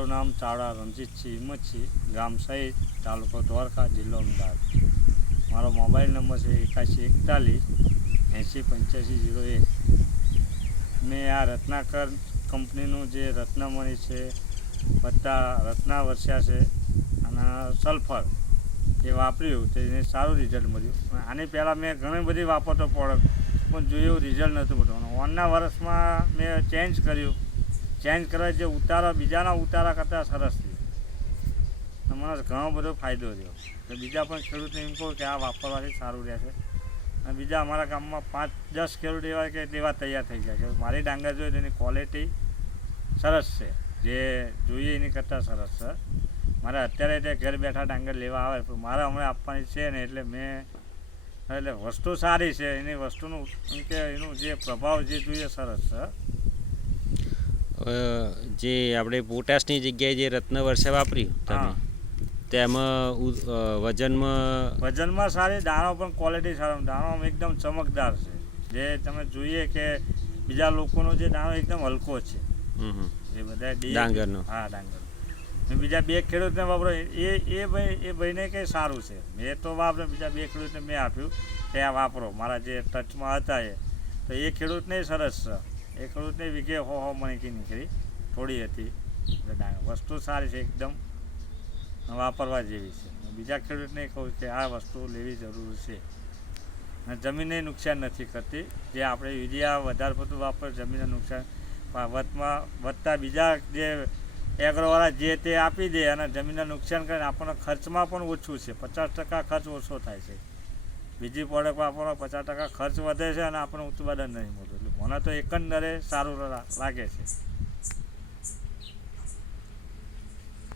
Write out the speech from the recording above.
મારું નામ ચાવડા રણજીતસિંહ હિંમતસિંહ, ગામ સહિત, તાલુકો દ્વારકા, જિલ્લો અમદાવાદ. મારો મોબાઈલ નંબર છે 8141 808501. મેં આ રત્નાકર કંપનીનું જે રત્નમણી છે વત્તા રત્ના વર્ષા છે અને સલ્ફર એ વાપર્યું તો એને સારું રિઝલ્ટ મળ્યું. આની પહેલાં મેં ઘણી બધી વાપરતો પ્રોડક્ટ પણ જોયું એવું રિઝલ્ટ નહોતું મળતું. ઓનના વર્ષમાં મેં ચેન્જ કર્યું. ચેન્જ કરવા જે ઉતારા બીજાના ઉતારા કરતાં સરસ થયું. મને ઘણો બધો ફાયદો થયો. તો બીજા પણ ખેડૂતને એમ કહું કે આ વાપરવાથી સારું રહેશે. અને બીજા અમારા ગામમાં 5-10 ખેડૂત એવા કે લેવા તૈયાર થઈ જાય છે. મારી ડાંગર જોઈએ તેની ક્વોલિટી સરસ છે, જે જોઈએ એની કરતાં સરસ છે. મારે અત્યારે તે ઘર બેઠા ડાંગર લેવા આવે પણ મારે હમણાં આપવાની છે ને એટલે વસ્તુ સારી છે. એની વસ્તુનું એમ કે એનું જે પ્રભાવ જે જોઈએ સરસ છે. જે આપણે પોટાશની જગ્યાએ જે રત્નવર્ષા વાપરી તમે તેમાં વજનમાં સારી, દાણો પણ ક્વોલિટી સારો, દાણો એકદમ ચમકદાર છે. જે તમે જોઈએ કે બીજા લોકોનો જે દાણો એકદમ હલકો છે જે બધા ડાંગરનો. હા, ડાંગર. બીજા 2 ખેડૂતને વાપરો એ ભાઈને કંઈ સારું છે. મેં તો વાપરે, બીજા 2 ખેડૂતને મેં આપ્યું કે આ વાપરો. મારા જે ટચમાં હતા તો એ ખેડૂતને સરસ છે. એ ખેડૂતને વીઘે 100 મણકી નીકળી, થોડી હતી. વસ્તુ સારી છે, એકદમ વાપરવા જેવી છે. બીજા ખેડૂતને કહું કે આ વસ્તુ લેવી જરૂર છે. અને જમીનને નુકસાન નથી કરતી. જે આપણે યુરિયા વધારે પડતું વાપરે જમીનને નુકસાન વધતા બીજા જે એગ્રોવાળા જે તે આપી દે અને જમીનને નુકસાન કરે. આપણને ખર્ચમાં પણ ઓછું છે, 50% ખર્ચ ઓછો થાય છે. બીજી પ્રોડક્ટ વાપરવા 50% ખર્ચ વધે છે અને આપણને ઉત્પાદન નહીં મળતું. એટલે મને તો એકંદરે સારું લાગે છે.